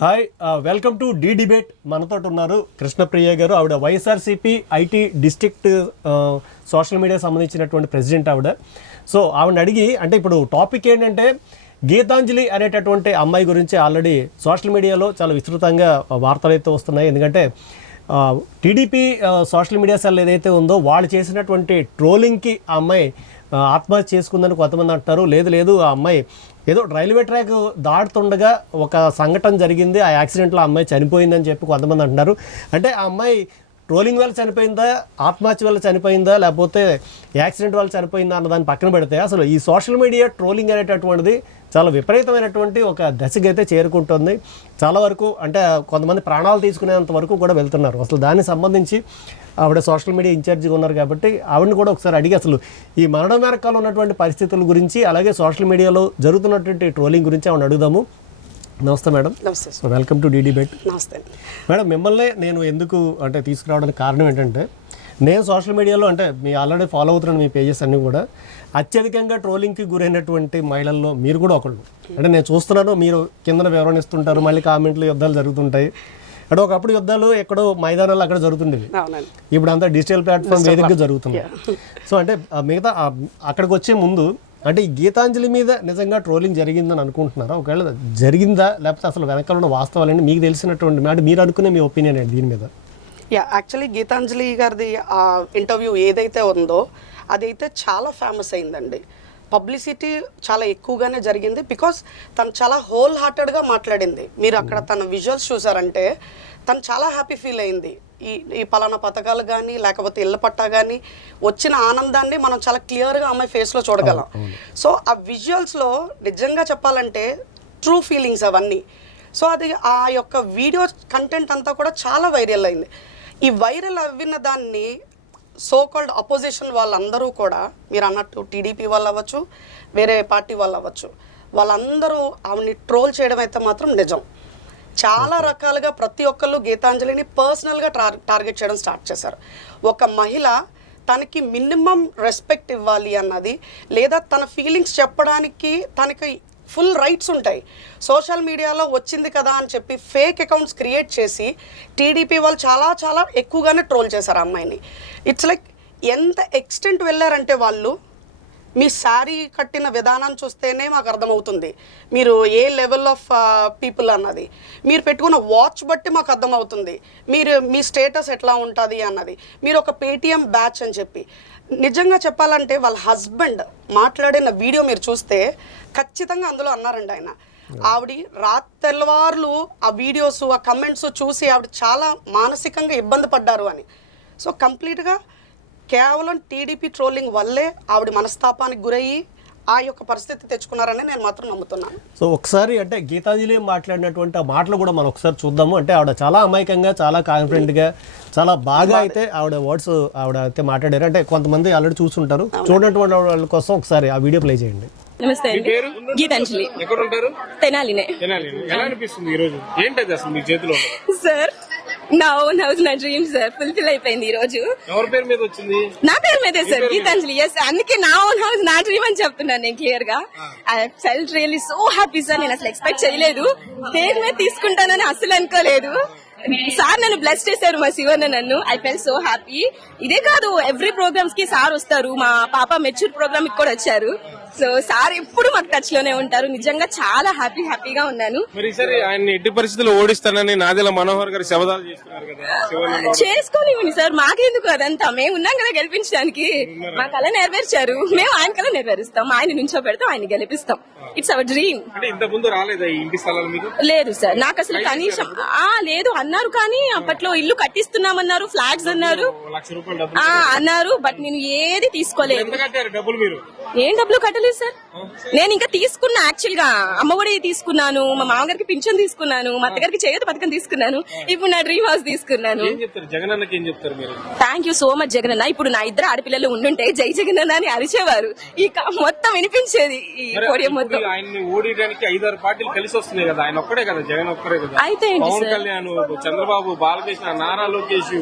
Hi, welcome to the debate. మనతో ఉన్నారు కృష్ణప్రియ గారు. ఆవిడ YSRCP IT district social media సంబంధించినటువంటి ప్రెసిడెంట్ ఆవిడ. సో ఆవిడని అడిగి, అంటే ఇప్పుడు టాపిక్ ఏంటంటే గీతాంజలి అనేటటువంటి అమ్మాయి గురించి ఆల్రెడీ సోషల్ మీడియాలో చాలా విస్తృతంగా వార్తలు అయితే వస్తున్నాయి. ఎందుకంటే టీడీపీ సోషల్ మీడియా సెల్ ఏదైతే ఉందో వాళ్ళు చేసినటువంటి ట్రోలింగ్కి ఆ అమ్మాయి ఆత్మహత్య చేసుకుందని కొంతమంది అంటారు. లేదు ఆ అమ్మాయి ఏదో రైల్వే ట్రాక్ దాటుతుండగా ఒక సంఘటన జరిగింది, ఆ యాక్సిడెంట్లో ఆ అమ్మాయి చనిపోయిందని చెప్పి కొంతమంది అంటున్నారు. అంటే ఆ అమ్మాయి ట్రోలింగ్ వల్ల చనిపోయిందా, ఆత్మహత్య వల్ల చనిపోయిందా, లేకపోతే యాక్సిడెంట్ వల్ల చనిపోయిందా అన్న దాన్ని పక్కన పెడితే అసలు ఈ సోషల్ మీడియా ట్రోలింగ్ అనేటటువంటిది చాలా విపరీతమైనటువంటి ఒక దశకి అయితే చేరుకుంటుంది. చాలా వరకు అంటే కొంతమంది ప్రాణాలు తీసుకునేంత వరకు కూడా వెళ్తున్నారు. అసలు దానికి సంబంధించి ఆవిడ సోషల్ మీడియా ఇన్ఛార్జిగా ఉన్నారు కాబట్టి ఆవిడని కూడా ఒకసారి అడిగి అసలు ఈ మరణం వెనకాల ఉన్నటువంటి పరిస్థితుల గురించి, అలాగే సోషల్ మీడియాలో జరుగుతున్నటువంటి ట్రోలింగ్ గురించి ఆవిడ అడుగుదాము. నమస్తే మేడం. నమస్తే. So welcome to the debate. నమస్తే మేడం, మిమ్మల్ని నేను ఎందుకు అంటే తీసుకురావడానికి కారణం ఏంటంటే, నేను సోషల్ మీడియాలో అంటే మీ ఆల్రెడీ ఫాలో అవుతున్నాను మీ పేజెస్ అన్నీ కూడా, అత్యధికంగా ట్రోలింగ్కి గురైనటువంటి మహిళల్లో మీరు కూడా ఒకళ్ళు. అంటే నేను చూస్తున్నాను, మీరు కింద వివరణ ఇస్తుంటారు, మళ్ళీ కామెంట్లు యుద్ధాలు జరుగుతుంటాయి. అంటే ఒకప్పుడు యుద్ధాలు ఎక్కడో మైదానాలు అక్కడ జరుగుతుండేవి, ఇప్పుడు అంతా డిజిటల్ ప్లాట్ఫామ్ వేదికగా జరుగుతుంది. సో అంటే మిగతా అక్కడికి వచ్చే ముందు అంటే ఈ గీతాంజలి మీద నిజంగా ట్రోలింగ్ జరిగిందని అనుకుంటున్నారా? ఒకవేళ జరిగిందా, లేకపోతే అసలు వెనకాల ఉన్న వాస్తవాలండి మీకు తెలిసినటువంటి మాట, మీరు అనుకునే మీ ఒపీనియన్ ఏంటి దీని మీద? యాక్చువల్లీ గీతాంజలి గారిది ఆ ఇంటర్వ్యూ ఏదైతే ఉందో అదైతే చాలా ఫేమస్ అయిందండి. పబ్లిసిటీ చాలా ఎక్కువగానే జరిగింది. బికాస్ తను చాలా హోల్ హార్టెడ్గా మాట్లాడింది. మీరు అక్కడ తన విజువల్స్ చూసారంటే తను చాలా హ్యాపీ ఫీల్ అయింది. ఈ పలానా పథకాలు కానీ లేకపోతే ఇళ్ళ పట్టా కానీ వచ్చిన ఆనందాన్ని మనం చాలా క్లియర్గా అమ్మాయి ఫేస్లో చూడగలం. సో ఆ విజువల్స్లో నిజంగా చెప్పాలంటే ట్రూ ఫీలింగ్స్ అవన్నీ. సో అది ఆ యొక్క వీడియో కంటెంట్ అంతా కూడా చాలా వైరల్ అయింది. ఈ వైరల్ అవ్విన దాన్ని సో కాల్డ్ అపోజిషన్ వాళ్ళందరూ కూడా, మీరు అన్నట్టు టీడీపీ వాళ్ళు అవ్వచ్చు, వేరే పార్టీ వాళ్ళు అవ్వచ్చు, వాళ్ళందరూ ఆవిడని ట్రోల్ చేయడం అయితే మాత్రం నిజం. చాలా రకాలుగా ప్రతి ఒక్కళ్ళు గీతాంజలిని పర్సనల్గా టార్గెట్ చేయడం స్టార్ట్ చేశారు. ఒక మహిళ తనకి మినిమం రెస్పెక్ట్ ఇవ్వాలి అన్నది, లేదా తన ఫీలింగ్స్ చెప్పడానికి తనకి ఫుల్ రైట్స్ ఉంటాయి. సోషల్ మీడియాలో వచ్చింది కదా అని చెప్పి ఫేక్ అకౌంట్స్ క్రియేట్ చేసి టీడీపీ వాళ్ళు చాలా చాలా ఎక్కువగానే ట్రోల్ చేశారు అమ్మాయిని. ఇట్స్ లైక్ ఎంత ఎక్స్టెంట్ వెళ్ళారంటే వాళ్ళు, మీ శారీ కట్టిన విధానం చూస్తేనే మాకు అర్థమవుతుంది మీరు ఏ లెవెల్ ఆఫ్ పీపుల్ అన్నది, మీరు పెట్టుకున్న వాచ్ బట్టి మాకు అర్థమవుతుంది మీ స్టేటస్ ఎట్లా ఉంటుంది అన్నది, మీరు ఒక పేటీఎం బ్యాచ్ అని చెప్పి. నిజంగా చెప్పాలంటే వాళ్ళ హస్బెండ్ మాట్లాడిన వీడియో మీరు చూస్తే ఖచ్చితంగా అందులో అన్నారండి ఆయన, ఆవిడ తెల్లవారులు ఆ వీడియోస్ ఆ కమెంట్స్ చూసి ఆవిడ చాలా మానసికంగా ఇబ్బంది పడ్డారు అని. సో కంప్లీట్గా కేవలం టీడీపీ ట్రోలింగ్ వల్లే ఆవిడ మనస్తాపానికి గురయ్యి ఆ యొక్క పరిస్థితి తెచ్చుకున్నారని నేను మాత్రం నమ్ముతున్నాను. సో ఒకసారి అంటే గీతాంజలి మాట్లాడినటువంటి ఆ మాటలు కూడా మనం ఒకసారి చూద్దాము. అంటే ఆవిడ చాలా అమాయకంగా, చాలా కాన్ఫిడెంట్గా, చాలా బాగా అయితే ఆవిడ వర్డ్స్ ఆవిడ అయితే మాట్లాడారు. అంటే కొంతమంది ఆల్రెడీ చూస్తుంటారు, చూడనటువంటి వాళ్ళ కోసం ఒకసారి ఆ వీడియో ప్లే చేయండి. నమస్తే అండి, గీతాంజలి. ఎక్కడ ఉంటారు? తెనాలినే. ఎలా అనిపిస్తుంది ఈ రోజు? ఏంటది అసలు మీ చేతిలో? సార్ నా ఓన్ హౌస్, నా డ్రీమ్ సార్ ఫుల్ఫిల్ అయిపోయింది ఈ రోజు. ఎవరి పేరు మీద వచ్చింది? నా పేరు మీదే సార్, గీతాంజలి. ఎస్, అందుకే నా ఓన్ హౌస్ నా డ్రీమ్ అని చెప్తున్నాను నేను క్లియర్ గా. I felt really so happy sir. నేను అసలు ఎక్స్పెక్ట్ చేయలేదు, పేరు మీద తీసుకుంటానని అసలు అనుకోలేదు. సార్ నన్ను బ్లెస్ చేశారు, మా శివన్న నన్ను. I fell so happy. ఇదే కాదు, ఎవ్రీ ప్రోగ్రామ్స్ కి సార్ వస్తారు. మా పాప మెచ్యూర్ ప్రోగ్రామ్ కి కూడా వచ్చారు. సో సార్ ఎప్పుడు మాకు టచ్ లోనే ఉంటారు. నిజంగా చాలా హ్యాపీగా ఉన్నాను. మరి సరే, ఆయన ఎట్టి పరిస్థితుల్లో ఓడిస్తానని నాదెల మనోహర్ గారు శబదాలు చేస్తున్నారు కదా. చేసుకోనివ్వండి సార్, మాకెందుకు అదంతా, మేము ఉన్నాం కదా గెలిపించడానికి. మా కళ నెరవేర్చారు, మేము ఆయన కళ నెరవేరుస్తాం. ఆయన నుంచో పెడతాం, ఆయన గెలిపిస్తాం. It's our dream. అంటే ఇంత ముందు రాలేదా ఈ ఇంటి స్థలాలు మీకు? లేదు సార్, నాకు అసలు కనీసం లేదు అన్నారు, కానీ అప్పట్లో ఇల్లు కట్టిస్తున్నామన్నారు, ఫ్లాట్స్ అన్నారు, అన్నారు. బట్ నేను ఏది తీసుకోలేదు. డబ్బులు మీరు ఏం డబ్బులు కట్టలేదు సార్. నేను ఇంకా తీసుకున్నా, యాక్చువల్ గా అమ్మఒడి తీసుకున్నాను, మా మామగారికి పింఛన్ తీసుకున్నాను, మా అత్తగారికి చేయూత పథకం తీసుకున్నాను, ఇప్పుడు నా డ్రీమ్ హౌస్ తీసుకున్నాను. Thank you so much Jagananna. ఇప్పుడు నా ఇద్దరు ఆడపిల్లలు ఉండుంటే జై జగనన్న అని అరిచేవారు, ఇక మొత్తం వినిపించేది ఈ పోడియం మొత్తం. ఆయన్ని ఓడియడానికి 5-6 పార్టీలు కలిసి వస్తున్నాయి కదా, ఆయన ఒక్కడే కదా, జగన్ ఒక్కడే కదా. అయితే ఏంటి పవన్ సార్? కళ్యాణ్, చంద్రబాబు, బాలకృష్ణ, నారా లోకేష్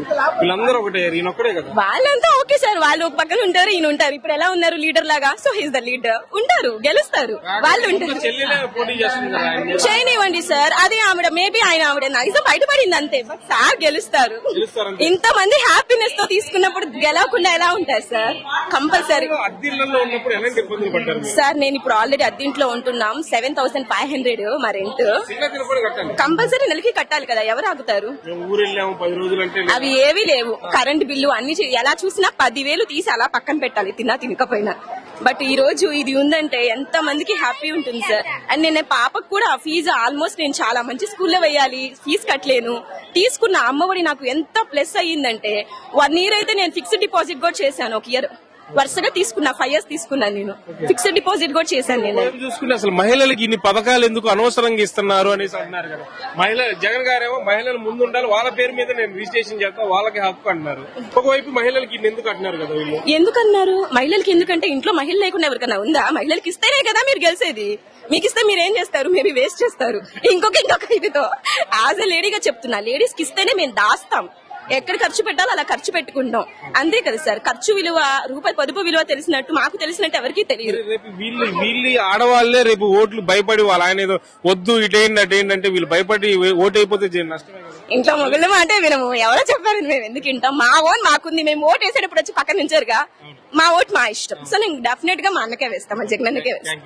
వీళ్ళందరూ ఒకటే, ఈయన ఒక్కడే కదా. వాళ్ళంతా ఓకే సార్, వాళ్ళు ఒక పక్కన ఉంటారు, ఈయన ఉంటారు. ఇప్పుడు ఎలా ఉన్నారు లీడర్ లాగా, సో హీస్ ద లీడర్. ఉంటారు, గెలుస్తారు, వాళ్ళు ఉంటారు. చెల్లెలే పోటీ చేస్తుంది కదా ఆయన. చేయనివ్వండి సార్, అదే ఆవిడ మేబీ ఆవిడ నైజం బయటపడింది అంతే, బట్ సార్ గెలుస్తారు. ఇంతమంది హ్యాపీనెస్ తో తీసుకున్నప్పుడు గెలవకుండా ఎలా ఉంటారు సార్? కంపల్సరీ. అద్దెల్లో ఉన్నప్పుడు ఎలాంటి ఇబ్బందులు పడ్డారు మీరు? సార్ నేను ఇప్పుడు ఆల్రెడీ అద్దీంట్లో ఉంటున్నాం. 7,500 మా రెంట్. చిన్న తిరుపతి కట్టాలి, కంపల్సరీ నెలకి కట్టాలి కదా, ఎవరు ఆగుతారు? మేము ఊరు వెళ్ళాము 10 రోజులు అంటే అవి ఏవీ లేవు. కరెంట్ బిల్లు అన్ని ఎలా చూసినా 10,000 తీసి అలా పక్కన పెట్టాలి, తిన్నా తినకపోయినా. బట్ ఈ రోజు ఇది ఉందంటే ఎంత మందికి హ్యాపీ ఉంటుంది సార్. అండ్ నేను పాపకు కూడా ఫీజు ఆల్మోస్ట్ నేను చాలా మంచి స్కూల్లో వేయాలి, ఫీజు కట్టలేను. తీసుకున్న అమ్మఒడి నాకు ఎంత ప్లస్ అయ్యిందంటే 1 year అయితే నేను ఫిక్స్డ్ డిపాజిట్ కూడా చేశాను. 1 year వరుసగా తీసుకున్నా, 5 years తీసుకున్నాను నేను. ఫిక్స్డ్ డిపాజిట్ కూడా చేశాను నేను. చూసుకుంటే అసలు మహిళలకి ఇన్ని పథకాలు ఎందుకు అనవసరంగా ఇస్తున్నారు అనేసి అంటున్నారు కదా. జగన్ గారేమో మహిళలు ముందు ఉండాలి, వాళ్ళ పేరు మీద నేను రిజిస్ట్రేషన్ చేస్తాను, వాళ్ళకి హక్కు అంటున్నారు. ఒకవైపు మహిళలకి ఇన్ని ఎందుకు అంటున్నారు కదా వీళ్ళు. ఎందుకన్నారు మహిళలకి? ఎందుకంటే ఇంట్లో మహిళ లేకుండా ఎవరికైనా ఉందా? మహిళలకి ఇస్తేనే కదా మీరు గెలిచేది. మీకు ఇస్తే మీరు ఏం చేస్తారు? మేబీ వేస్ట్ చేస్తారు. ఇంకొక ఇదితో యాజ్ ఎ లేడీగా చెప్తున్నా, లేడీస్ కి ఇస్తేనే మేము దాస్తాం. ఎక్కడ ఖర్చు పెట్టాలో అలా ఖర్చు పెట్టుకుంటాం, అంతే కదా సార్. ఖర్చు విలువ, రూపాయి పొదుపు విలువ తెలిసినట్టు మాకు తెలిసినట్టు ఎవరికి తెలియదు. రేపు వీళ్ళు ఆడవాళ్లే రేపు ఓట్లు భయపడి వాళ్ళు ఆయన ఏదో వద్దు ఇటేంటి అటేంటి అంటే వీళ్ళు భయపడి ఓటు అయిపోతే నష్టమే కదా. ఇంట్లో మొగుళ్ళ మాటే వినము. ఎవరో చెప్పారు, మేము ఎందుకు వింటాం? మా ఓన్ మాకుంది, మేము ఓటు వేసేటప్పుడు వచ్చి పక్కన నుంచారుగా. మా ఓటు మా ఇష్టం. సో నేను డెఫినెట్ గా మా అన్నకే వేస్తాం, మా జగనన్నకే వేస్తాం.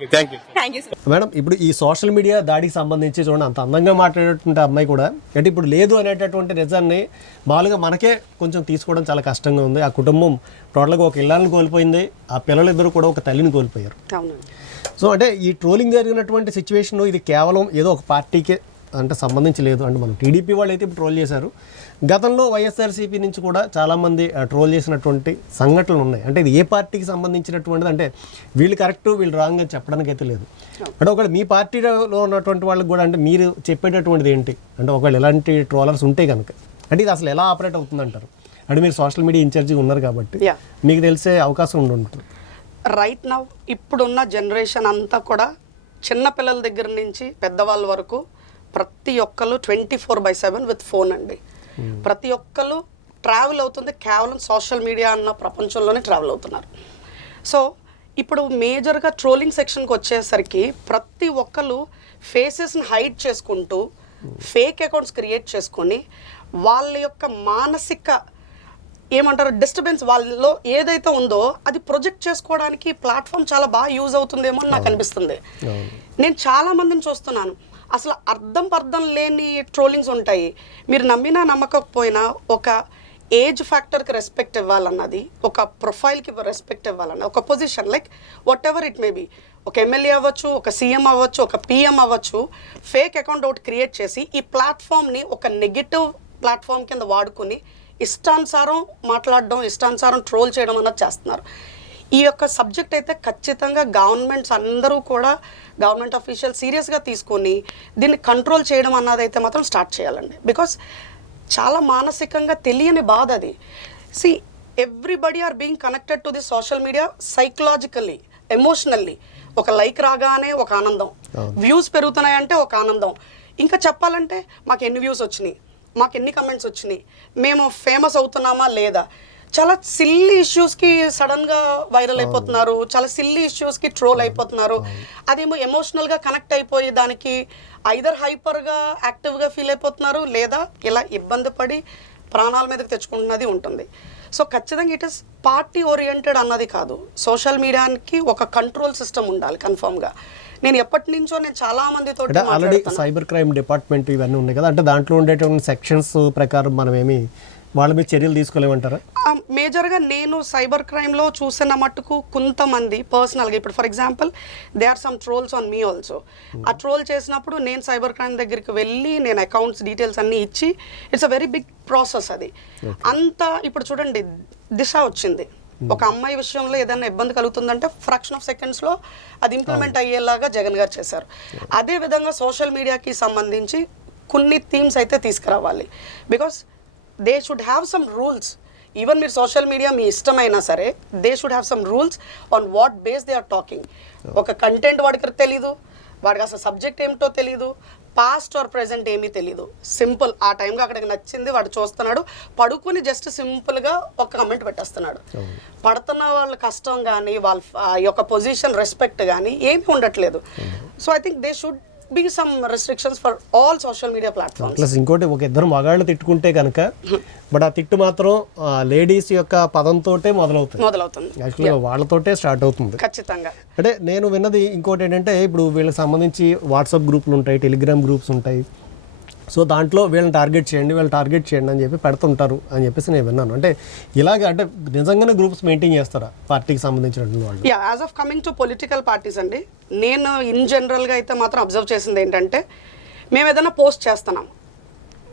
Thank you sir. మేడం, ఇప్పుడు ఈ సోషల్ మీడియా దాడికి సంబంధించి చూడండి, అంత అందంగా మాట్లాడేటువంటి అమ్మాయి కూడా అంటే ఇప్పుడు లేదు అనేటటువంటి నిజాన్ని మామూలుగా మనకే కొంచెం తీసుకోవడం చాలా కష్టంగా ఉంది. ఆ కుటుంబం టోటల్గా ఒక ఇళ్ళని కోల్పోయింది, ఆ పిల్లలిద్దరూ కూడా ఒక తల్లిని కోల్పోయారు. సో అంటే ఈ ట్రోలింగ్ జరిగినటువంటి సిచ్యువేషన్ ఇది కేవలం ఏదో ఒక పార్టీకే అంటే సంబంధించి లేదు. అంటే మనం టీడీపీ వాళ్ళు అయితే ఇప్పుడు ట్రోల్ చేశారు. గతంలో వైఎస్ఆర్సీపీ నుంచి కూడా చాలామంది ట్రోల్ చేసినటువంటి సంఘటనలు ఉన్నాయి. అంటే ఇది ఏ పార్టీకి సంబంధించినటువంటిది అంటే వీళ్ళు కరెక్ట్ వీళ్ళు రాంగ్ అని చెప్పడానికి అయితే లేదు. అంటే ఒకవేళ మీ పార్టీలో ఉన్నటువంటి వాళ్ళకి కూడా అంటే మీరు చెప్పేటటువంటిది ఏంటి అంటే ఒకవేళ ఎలాంటి ట్రోలర్స్ ఉంటే కనుక అంటే ఇది అసలు ఎలా ఆపరేట్ అవుతుంది అంటారు? అంటే మీరు సోషల్ మీడియా ఇన్ఛార్జిగా ఉన్నారు కాబట్టి మీకు తెలిసే అవకాశం ఉంటుంది. రైట్ నౌ ఇప్పుడున్న జనరేషన్ అంతా కూడా చిన్న పిల్లల దగ్గర నుంచి పెద్దవాళ్ళ వరకు ప్రతి ఒక్కరు 24/7 విత్ ఫోన్ అండి. ప్రతి ఒక్కరు ట్రావెల్ అవుతుంది కేవలం సోషల్ మీడియా అన్న ప్రపంచంలోనే ట్రావెల్ అవుతున్నారు. సో ఇప్పుడు మేజర్గా ట్రోలింగ్ సెక్షన్కి వచ్చేసరికి ప్రతి ఒక్కరు ఫేసెస్ని హైడ్ చేసుకుంటూ ఫేక్ అకౌంట్స్ క్రియేట్ చేసుకొని వాళ్ళ యొక్క మానసిక ఏమంటారు డిస్టర్బెన్స్ వాళ్ళలో ఏదైతే ఉందో అది ప్రొజెక్ట్ చేసుకోవడానికి ప్లాట్ఫామ్ చాలా బాగా యూజ్ అవుతుందేమో అని నాకు అనిపిస్తుంది. నేను చాలా మందిని చూస్తున్నాను, అసలు అర్థం లేని ట్రోలింగ్స్ ఉంటాయి. మీరు నమ్మినా నమ్మకపోయినా ఒక ఏజ్ ఫ్యాక్టర్కి రెస్పెక్ట్ ఇవ్వాలన్నది, ఒక ప్రొఫైల్కి రెస్పెక్ట్ ఇవ్వాలన్నది, ఒక position like what ever it may be, ఒక ఎమ్మెల్యే అవ్వచ్చు, ఒక సీఎం అవ్వచ్చు, ఒక పిఎం అవ్వచ్చు, ఫేక్ అకౌంట్ ఒకటి క్రియేట్ చేసి ఈ ప్లాట్ఫామ్ని ఒక నెగిటివ్ ప్లాట్ఫామ్ కింద వాడుకుని ఇష్టానుసారం మాట్లాడడం, ఇష్టానుసారం ట్రోల్ చేయడం అన్నది చేస్తున్నారు. ఈ యొక్క సబ్జెక్ట్ అయితే ఖచ్చితంగా గవర్నమెంట్స్ అందరూ కూడా గవర్నమెంట్ అఫీషియల్ సీరియస్గా తీసుకొని దీన్ని కంట్రోల్ చేయడం అన్నది అయితే మాత్రం స్టార్ట్ చేయాలండి. బికాస్ చాలా మానసికంగా తెలియని బాధ అది. See everybody are being connected to the social media psychologically, emotionally. ఒక లైక్ రాగానే ఒక ఆనందం, వ్యూస్ పెరుగుతున్నాయంటే ఒక ఆనందం, ఇంకా చెప్పాలంటే మాకు ఎన్ని వ్యూస్ వచ్చినాయి, మాకు ఎన్ని కమెంట్స్ వచ్చినాయి, మేము ఫేమస్ అవుతున్నామా లేదా. చాలా సిల్లీ ఇష్యూస్కి సడన్గా వైరల్ అయిపోతున్నారు, చాలా సిల్లీ ఇష్యూస్కి ట్రోల్ అయిపోతున్నారు. అదేమో ఎమోషనల్గా కనెక్ట్ అయిపోయి దానికి ఐదర్ హైపర్గా యాక్టివ్గా ఫీల్ అయిపోతున్నారు, లేదా ఇలా ఇబ్బంది పడి ప్రాణాల మీదకి తెచ్చుకుంటున్నది ఉంటుంది. సో ఖచ్చితంగా ఇట్ ఇస్ పార్టీ ఓరియంటెడ్ అన్నది కాదు. సోషల్ మీడియాకి ఒక కంట్రోల్ సిస్టమ్ ఉండాలి కన్ఫర్మ్గా. నేను ఎప్పటి నుంచో చాలా మందితో ఆల్రెడీ సైబర్ క్రైమ్ డిపార్ట్మెంట్ ఇవన్నీ ఉన్నాయి కదా, అంటే దాంట్లో ఉండేటువంటి సెక్షన్స్ ప్రకారం మనం ఏమి వాళ్ళ మీద చర్యలు తీసుకోలేమంటారా? మేజర్గా నేను సైబర్ క్రైమ్లో చూసిన మట్టుకు కొంతమంది పర్సనల్గా, ఇప్పుడు for example they are some trolls on me also. ఆ ట్రోల్ చేసినప్పుడు నేను సైబర్ క్రైమ్ దగ్గరికి వెళ్ళి నేను అకౌంట్స్ డీటెయిల్స్ అన్నీ ఇచ్చి, it's a very big process అది. అంతా ఇప్పుడు చూడండి, దిశ వచ్చింది, ఒక అమ్మాయి విషయంలో ఏదైనా ఇబ్బంది కలుగుతుందంటే ఫ్రాక్షన్ ఆఫ్ సెకండ్స్లో అది ఇంప్లిమెంట్ అయ్యేలాగా జగన్ గారు చేశారు. అదేవిధంగా సోషల్ మీడియాకి సంబంధించి కొన్ని థీమ్స్ అయితే తీసుకురావాలి. Because they should have some rules. Even మీరు సోషల్ మీడియా మీ ఇష్టమైనా సరే they should have some rules on what base they are talking. ఒక కంటెంట్ వాడికి తెలీదు, వాడికి అసలు సబ్జెక్ట్ ఏమిటో తెలియదు, పాస్ట్ ఆర్ ప్రెజెంట్ ఏమీ తెలియదు. సింపుల్ ఆ టైంలో అక్కడికి నచ్చింది వాడు చూస్తున్నాడు, పడుకుని జస్ట్ సింపుల్గా ఒక కమెంట్ పెట్టేస్తున్నాడు. పడుతున్న వాళ్ళ కష్టం కానీ వాళ్ళ యొక్క పొజిషన్ రెస్పెక్ట్ కానీ ఏమీ ఉండట్లేదు. So I think they should be some restrictions for all social media platforms. Plus ఇంకోటి, ఒక ఇద్దరు మగాళ్ళు తిట్టుకుంటే కనుక బట్ ఆ తిట్టు మాత్రం లేడీస్ యొక్క పదంతోటే మొదలవుతుంది. యాక్చువల్గా వాళ్ళతోటే స్టార్ట్ అవుతుంది ఖచ్చితంగా. అంటే నేను విన్నది ఇంకోటి ఏంటంటే, ఇప్పుడు వీళ్ళకి సంబంధించి వాట్సాప్ గ్రూపులు ఉంటాయి, టెలిగ్రామ్ గ్రూప్స్ ఉంటాయి. సో దాంట్లో వీళ్ళని టార్గెట్ చేయండి అని చెప్పి పెడుతుంటారు అని చెప్పేసి నేను విన్నాను. అంటే ఇలాగే అంటే నిజంగానే గ్రూప్స్ మెయింటైన్ చేస్తారా పార్టీకి సంబంధించినటువంటి వాళ్ళు? As of coming to political parties అండి, నేను ఇన్ జనరల్గా అయితే మాత్రం అబ్జర్వ్ చేసింది ఏంటంటే, మేము ఏదైనా పోస్ట్ చేస్తున్నాం,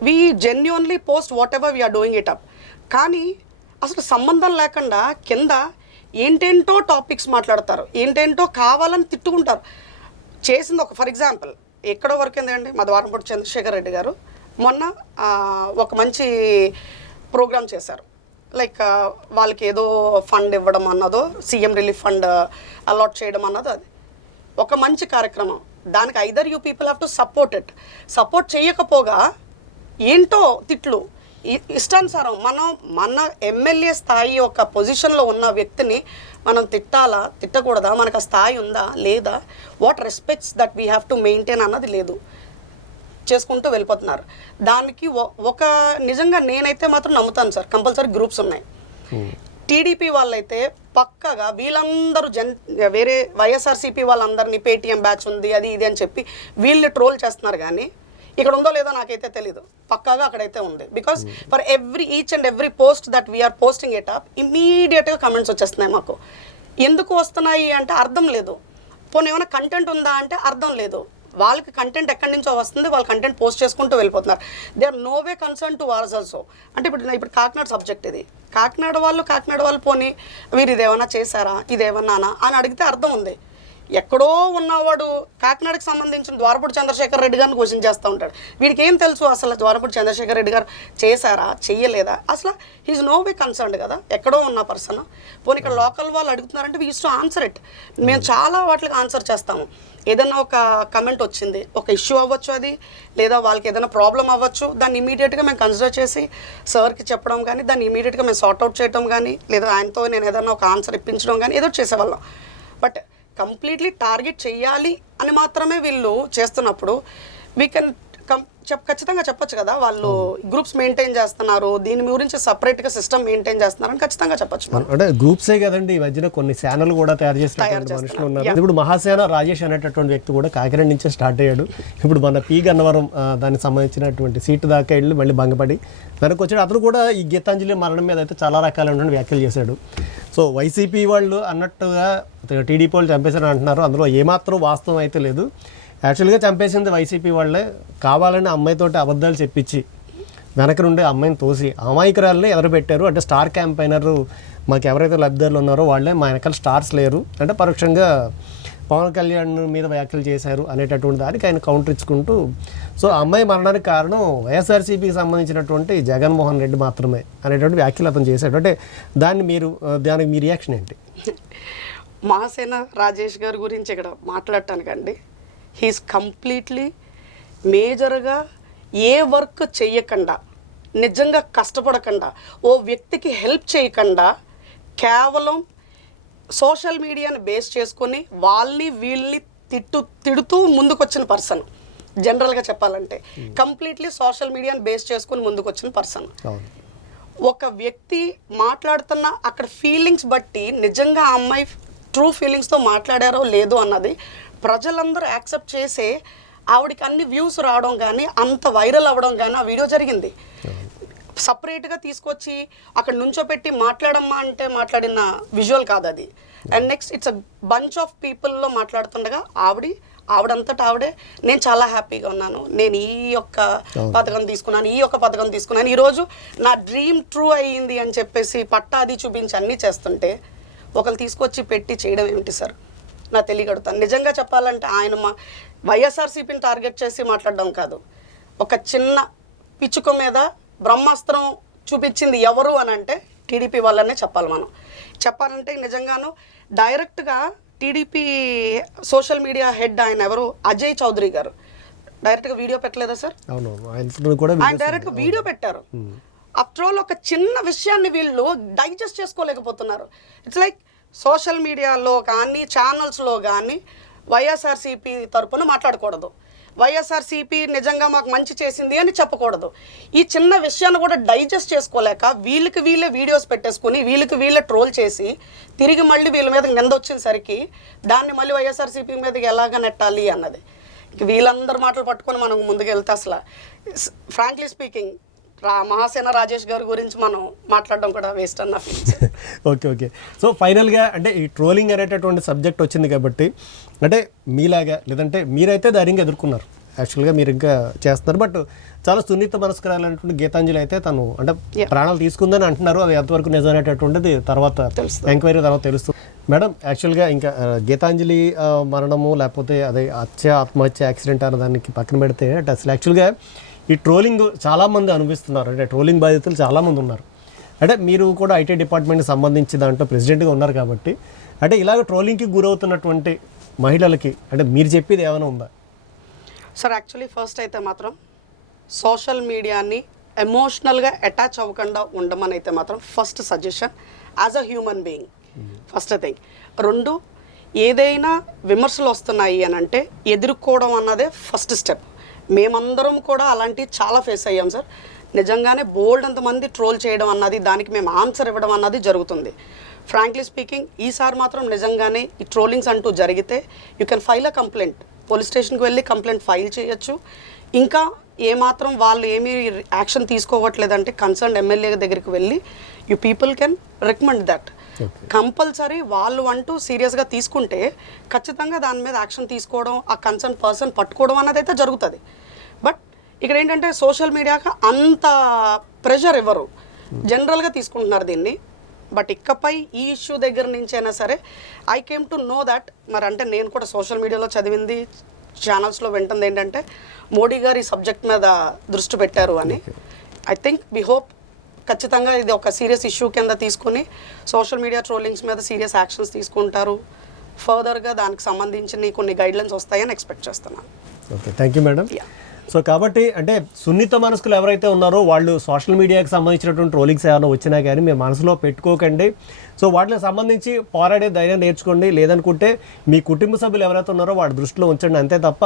we genuinely post whatever we are doing it up. కానీ అసలు సంబంధం లేకుండా కింద ఏంటేంటో టాపిక్స్ మాట్లాడతారు, ఏంటేంటో కావాలని తిట్టుకుంటారు. చేసింది ఒక ఫర్ ఎగ్జాంపుల్ ఎక్కడో వరకు ఏంటండి, మా ద్వారంపూడి చంద్రశేఖర్ రెడ్డి గారు మొన్న ఒక మంచి ప్రోగ్రామ్ చేశారు. లైక్ వాళ్ళకి ఏదో ఫండ్ ఇవ్వడం అన్నదో, సీఎం రిలీఫ్ ఫండ్ అలాట్ చేయడం అన్నదో, అది ఒక మంచి కార్యక్రమం. దానికి either you people have to support it. Support చేయకపోగా ఏంటో తిట్లు, ఇష్టానుసారం మన ఎమ్మెల్యే స్థాయి ఒక పొజిషన్లో ఉన్న వ్యక్తిని మనం తిట్టాలా తిట్టకూడదా, మనకు ఆ స్థాయి ఉందా లేదా, what respects that we have to maintain అన్నది లేదు, చేసుకుంటూ వెళ్ళిపోతున్నారు. దానికి ఒక నిజంగా నేనైతే మాత్రం నమ్ముతాను సార్, కంపల్సరీ గ్రూప్స్ ఉన్నాయి. టీడీపీ వాళ్ళైతే పక్కగా వీళ్ళందరూ వేరే వైఎస్ఆర్సీపీ వాళ్ళందరినీ పేటీఎం బ్యాచ్ ఉంది అది ఇది అని చెప్పి వీళ్ళు ట్రోల్ చేస్తున్నారు. కానీ ఇక్కడ ఉందో లేదో నాకైతే తెలీదు, పక్కాగా అక్కడైతే ఉంది. Because for each and every post that we are posting it up ఇమ్మీడియట్గా కమెంట్స్ వచ్చేస్తున్నాయి మాకు. ఎందుకు వస్తున్నాయి అంటే అర్థం లేదు. పోనీ ఏమైనా కంటెంట్ ఉందా అంటే అర్థం లేదు. వాళ్ళకి కంటెంట్ ఎక్కడి నుంచో వస్తుంది, వాళ్ళు కంటెంట్ పోస్ట్ చేసుకుంటూ వెళ్ళిపోతున్నారు. They are no way concern to ours also. అంటే ఇప్పుడు కాకినాడ సబ్జెక్ట్ ఇది, కాకినాడ వాళ్ళు పోనీ మీరు ఇదేమన్నా చేశారా, ఇదేమన్నానా అని అడిగితే అర్థం ఉంది. ఎక్కడో ఉన్నవాడు కాకినాడకి సంబంధించిన ద్వారపూడి చంద్రశేఖర్ రెడ్డి గారిని క్వశ్చన్ చేస్తూ ఉంటాడు. వీడికి ఏం తెలుసు అసలు ద్వారపూడి చంద్రశేఖర్ రెడ్డి గారు చేశారా చెయ్యలేదా, అసలు హీఈస్ నో వే కన్సర్న్డ్ కదా, ఎక్కడో ఉన్న పర్సన్. పోనీ ఇక్కడ లోకల్ వాళ్ళు అడుగుతున్నారంటే we use to answer it. మేము చాలా వాటికి ఆన్సర్ చేస్తాము. ఏదైనా ఒక కమెంట్ వచ్చింది, ఒక ఇష్యూ అవ్వచ్చు అది, లేదా వాళ్ళకి ఏదైనా ప్రాబ్లం అవ్వచ్చు, దాన్ని ఇమీడియట్గా మేము కన్సిడర్ చేసి సార్కి చెప్పడం కానీ, దాన్ని ఇమీడియట్గా మేము సార్ట్అవుట్ చేయడం కానీ, లేదా ఆయనతో నేను ఏదైనా ఒక ఆన్సర్ ఇప్పించడం కానీ ఏదో చేసేవాళ్ళం. బట్ కంప్లీట్లీ టార్గెట్ చేయాలి అని మాత్రమే వీళ్ళు చేస్తున్నప్పుడు వీ కెన్ ఖచ్చితంగా చెప్పొచ్చు కదా, వాళ్ళు గ్రూప్స్ మెయింటైన్ చేస్తున్నారు, దీని గురించి సపరేట్గా సిస్టమ్ మెయింటైన్ చేస్తున్నారు అని ఖచ్చితంగా చెప్పొచ్చు. అంటే గ్రూప్సే కదండి, ఈ మధ్యన కొన్ని ఛానల్ కూడా తయారు చేసినటువంటి మనుషులు ఉన్నారు. ఇప్పుడు మహాసేన రాజేష్ అనేటటువంటి వ్యక్తి కూడా కాకినాడ నుంచే స్టార్ట్ అయ్యాడు. ఇప్పుడు మన పి గన్నవరం దానికి సంబంధించినటువంటి సీటు దాకా వెళ్ళి మళ్ళీ భంగపడి వెనక్కి వచ్చాడు. అతను కూడా ఈ గీతాంజలి మరణం మీద అయితే చాలా రకాలైన వ్యాఖ్యలు చేశాడు. సో వైసీపీ వాళ్ళు అన్నట్టుగా టీడీపీ వాళ్ళు చంపేశారని అంటున్నారు, అందులో ఏమాత్రం వాస్తవం అయితే లేదు. యాక్చువల్గా చంపేసింది వైసీపీ వాళ్ళే, కావాలని అమ్మాయితోటి అబద్ధాలు చెప్పించి వెనక నుండి అమ్మాయిని తోసి అమాయకురాలని ఎదురుపెట్టారు. అంటే స్టార్ క్యాంపైనర్ మాకు ఎవరైతే లబ్ధిదారులు ఉన్నారో వాళ్ళే, మా వెనకాల స్టార్స్ లేరు అంటే పరోక్షంగా పవన్ కళ్యాణ్ మీద వ్యాఖ్యలు చేశారు అనేటటువంటి దానికి ఆయన కౌంటర్ ఇచ్చుకుంటూ, సో అమ్మాయి మరణానికి కారణం వైఎస్ఆర్సీపీకి సంబంధించినటువంటి జగన్మోహన్ రెడ్డి మాత్రమే అనేటువంటి వ్యాఖ్యలు అతను చేశాడు. అంటే దానికి మీ రియాక్షన్ ఏంటి? మహాసేన రాజేష్ గారి గురించి ఇక్కడ మాట్లాడటానికండి, హీస్ కంప్లీట్లీ మేజర్గా ఏ వర్క్ చేయకుండా, నిజంగా కష్టపడకుండా, ఓ వ్యక్తికి హెల్ప్ చేయకుండా, కేవలం సోషల్ మీడియాని బేస్ చేసుకొని వీళ్ళని తిడుతూ ముందుకొచ్చిన పర్సన్. జనరల్గా చెప్పాలంటే కంప్లీట్లీ సోషల్ మీడియాని బేస్ చేసుకొని ముందుకొచ్చిన పర్సన్. ఒక వ్యక్తి మాట్లాడుతున్న అక్కడ ఫీలింగ్స్ బట్టి నిజంగా ఆ అమ్మాయి ట్రూ ఫీలింగ్స్తో మాట్లాడారో లేదో అన్నది ప్రజలందరూ యాక్సెప్ట్ చేసే ఆవిడకి అన్ని వ్యూస్ రావడం కానీ, అంత వైరల్ అవ్వడం కానీ ఆ వీడియో జరిగింది. సపరేట్గా తీసుకొచ్చి అక్కడ నుంచోపెట్టి మాట్లాడమ్మా అంటే మాట్లాడిన విజువల్ కాదు అది. And next it's a bunch of పీపుల్లో మాట్లాడుతుండగా ఆవిడంతటా ఆవిడే నేను చాలా హ్యాపీగా ఉన్నాను, నేను ఈ యొక్క పథకం తీసుకున్నాను, ఈరోజు నా డ్రీమ్ ట్రూ అయ్యింది అని చెప్పేసి పట్టాది చూపించి అన్నీ చేస్తుంటే ఒకరు తీసుకొచ్చి పెట్టి చేయడం ఏమిటి సార్? నా తెలియగడుతాను. నిజంగా చెప్పాలంటే ఆయన వైఎస్ఆర్సీపీని టార్గెట్ చేసి మాట్లాడడం కాదు, ఒక చిన్న పిచ్చుక మీద బ్రహ్మాస్త్రం చూపించింది ఎవరు అని అంటే టీడీపీ వాళ్ళనే చెప్పాలి. మనం చెప్పాలంటే నిజంగాను డైరెక్ట్గా టీడీపీ సోషల్ మీడియా హెడ్ ఆయన ఎవరు అజయ్ చౌదరి గారు డైరెక్ట్గా వీడియో పెట్టలేదా సార్? అవునవును, ఆయన కూడా ఆయన డైరెక్ట్గా వీడియో పెట్టారు. ఆఫ్టర్ ఆల్ ఒక చిన్న విషయాన్ని వీళ్ళు డైజెస్ట్ చేసుకోలేకపోతున్నారు. ఇట్స్ లైక్ సోషల్ మీడియాలో కానీ ఛానల్స్లో కానీ వైఎస్ఆర్సీపీ తరపున మాట్లాడకూడదు, వైఎస్ఆర్సీపీ నిజంగా మాకు మంచి చేసింది అని చెప్పకూడదు. ఈ చిన్న విషయాన్ని కూడా డైజెస్ట్ చేసుకోలేక వీళ్ళకి వీళ్ళే వీడియోస్ పెట్టేసుకుని వీళ్ళకి వీళ్ళే ట్రోల్ చేసి తిరిగి మళ్ళీ వీళ్ళ మీద నింద వచ్చేసరికి దాన్ని మళ్ళీ వైఎస్ఆర్సీపీ మీదకి ఎలాగ నెట్టాలి అన్నది. ఇంక వీళ్ళందరూ మాటలు పట్టుకొని మనం ముందుకు వెళ్తే అసలు ఫ్రాంక్లీ స్పీకింగ్ మహాసేన రాజేష్ గారి గురించి మనం మాట్లాడడం కూడా వేస్ట్ అన్న ఫీలింగ్స్. ఓకే. సో ఫైనల్గా అంటే ఈ ట్రోలింగ్ అనేటటువంటి సబ్జెక్ట్ వచ్చింది కాబట్టి అంటే మీలాగా లేదంటే మీరైతే ధైర్యంగా ఎదుర్కొన్నారు, యాక్చువల్గా మీరు ఇంకా చేస్తున్నారు. బట్ చాలా సున్నిత మనస్కరాలైనటువంటి గీతాంజలి అయితే తను అంటే ప్రాణాలు తీసుకుందని అంటున్నారు. అది ఎంతవరకు నిజమైనటువంటిది తర్వాత ఎంక్వైరీ తర్వాత తెలుస్తుంది. మేడం, యాక్చువల్గా ఇంకా గీతాంజలి మరణము లేకపోతే అదే ఆత్మహత్య యాక్సిడెంట్ అనే దానికి పక్కన పెడితే అంటే అసలు యాక్చువల్గా ఈ ట్రోలింగ్ చాలామంది అనుభవిస్తున్నారు. అంటే ట్రోలింగ్ బాధితులు చాలామంది ఉన్నారు. అంటే మీరు కూడా ఐటీ డిపార్ట్మెంట్కి సంబంధించి దాంట్లో ప్రెసిడెంట్గా ఉన్నారు కాబట్టి అంటే ఇలాగ ట్రోలింగ్కి గురవుతున్నటువంటి మహిళలకి అంటే మీరు చెప్పేది ఏమైనా ఉందా? సార్ యాక్చువల్లీ ఫస్ట్ అయితే మాత్రం సోషల్ మీడియాని ఎమోషనల్గా అటాచ్ అవ్వకుండా ఉండమని అయితే మాత్రం first suggestion as a human being first thing. రెండు, ఏదైనా విమర్శలు వస్తున్నాయి అని అంటే ఎదుర్కోవడం అన్నదే ఫస్ట్ స్టెప్. మేమందరం కూడా అలాంటివి చాలా ఫేస్ అయ్యాం సార్. నిజంగానే బోల్డ్ అంతమంది ట్రోల్ చేయడం అన్నది దానికి మేము ఆన్సర్ ఇవ్వడం అన్నది జరుగుతుంది. ఫ్రాంక్లీ స్పీకింగ్ ఈసారి మాత్రం నిజంగానే ఈ ట్రోలింగ్స్ అంటూ జరిగితే you can file a complaint, police స్టేషన్కి వెళ్ళి కంప్లైంట్ ఫైల్ చేయొచ్చు. ఇంకా ఏమాత్రం వాళ్ళు ఏమీ యాక్షన్ తీసుకోవట్లేదంటే కన్సర్న్ ఎమ్మెల్యే దగ్గరికి వెళ్ళి you people can recommend that. Compulsory వాళ్ళు అంటూ సీరియస్గా తీసుకుంటే ఖచ్చితంగా దాని మీద యాక్షన్ తీసుకోవడం, ఆ కన్సర్న్ పర్సన్ పట్టుకోవడం అన్నది అయితే జరుగుతుంది. బట్ ఇక్కడ ఏంటంటే సోషల్ మీడియాకి అంత ప్రెషర్ ఇవ్వరు, జనరల్గా తీసుకుంటున్నారు దీన్ని. బట్ ఇకపై ఈ ఇష్యూ దగ్గర నుంచి అయినా సరే I came to know that మరి అంటే నేను కూడా సోషల్ మీడియాలో చదివింది ఛానల్స్లో వింటుంది ఏంటంటే మోడీ గారు ఈ సబ్జెక్ట్ మీద దృష్టి పెట్టారు అని. ఐ థింక్ వి హోప్ ఖచ్చితంగా ఇది ఒక సీరియస్ ఇష్యూ కింద తీసుకుని సోషల్ మీడియా ట్రోలింగ్స్ మీద సీరియస్ యాక్షన్స్ తీసుకుంటారు. ఫర్దర్గా దానికి సంబంధించిన కొన్ని గైడ్లైన్స్ వస్తాయని ఎక్స్పెక్ట్ చేస్తున్నాను. Okay, thank you madam. So కాబట్టి అంటే సున్నిత మనస్కులు ఎవరైతే ఉన్నారో వాళ్ళు సోషల్ మీడియాకి సంబంధించినటువంటి ట్రోలింగ్స్ ఏమైనా వచ్చినా కానీ మీ మనసులో పెట్టుకోకండి. సో వాటికి సంబంధించి పోరాడే ధైర్యం నేర్చుకోండి. లేదనుకుంటే మీ కుటుంబ సభ్యులు ఎవరైతే ఉన్నారో వాటి దృష్టిలో ఉంచండి, అంతే తప్ప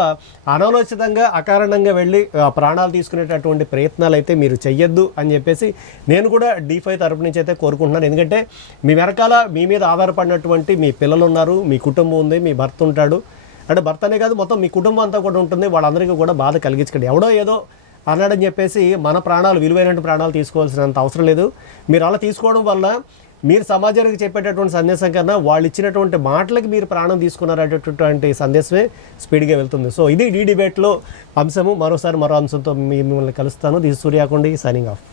అనాలోచితంగా అకారణంగా వెళ్ళి ప్రాణాలు తీసుకునేటటువంటి ప్రయత్నాలు అయితే మీరు చెయ్యొద్దు అని చెప్పేసి నేను కూడా D5 తరపు నుంచి అయితే కోరుకుంటున్నాను. ఎందుకంటే మీ వెనకాల మీ మీద ఆధారపడినటువంటి మీ పిల్లలు ఉన్నారు, మీ కుటుంబం ఉంది, మీ భర్త ఉంటాడు. అంటే భర్తనే కాదు మొత్తం మీ కుటుంబం అంతా కూడా ఉంటుంది. వాళ్ళందరికీ కూడా బాధ కలిగించకండి. ఎవడో ఏదో అన్నాడని చెప్పేసి మన ప్రాణాలు విలువైన ప్రాణాలు తీసుకోవాల్సినంత అవసరం లేదు. మీరు అలా తీసుకోవడం వల్ల మీరు సమాజానికి చెప్పేటటువంటి సందేశం కన్నా వాళ్ళు ఇచ్చినటువంటి మాటలకి మీరు ప్రాణం తీసుకున్నారనేటటువంటి సందేశమే స్పీడ్గా వెళ్తుంది. సో ఇది D డిబేట్లో అంశము. మరోసారి మరో అంశంతో మిమ్మల్ని కలుస్తాను. This Suryakondi signing of.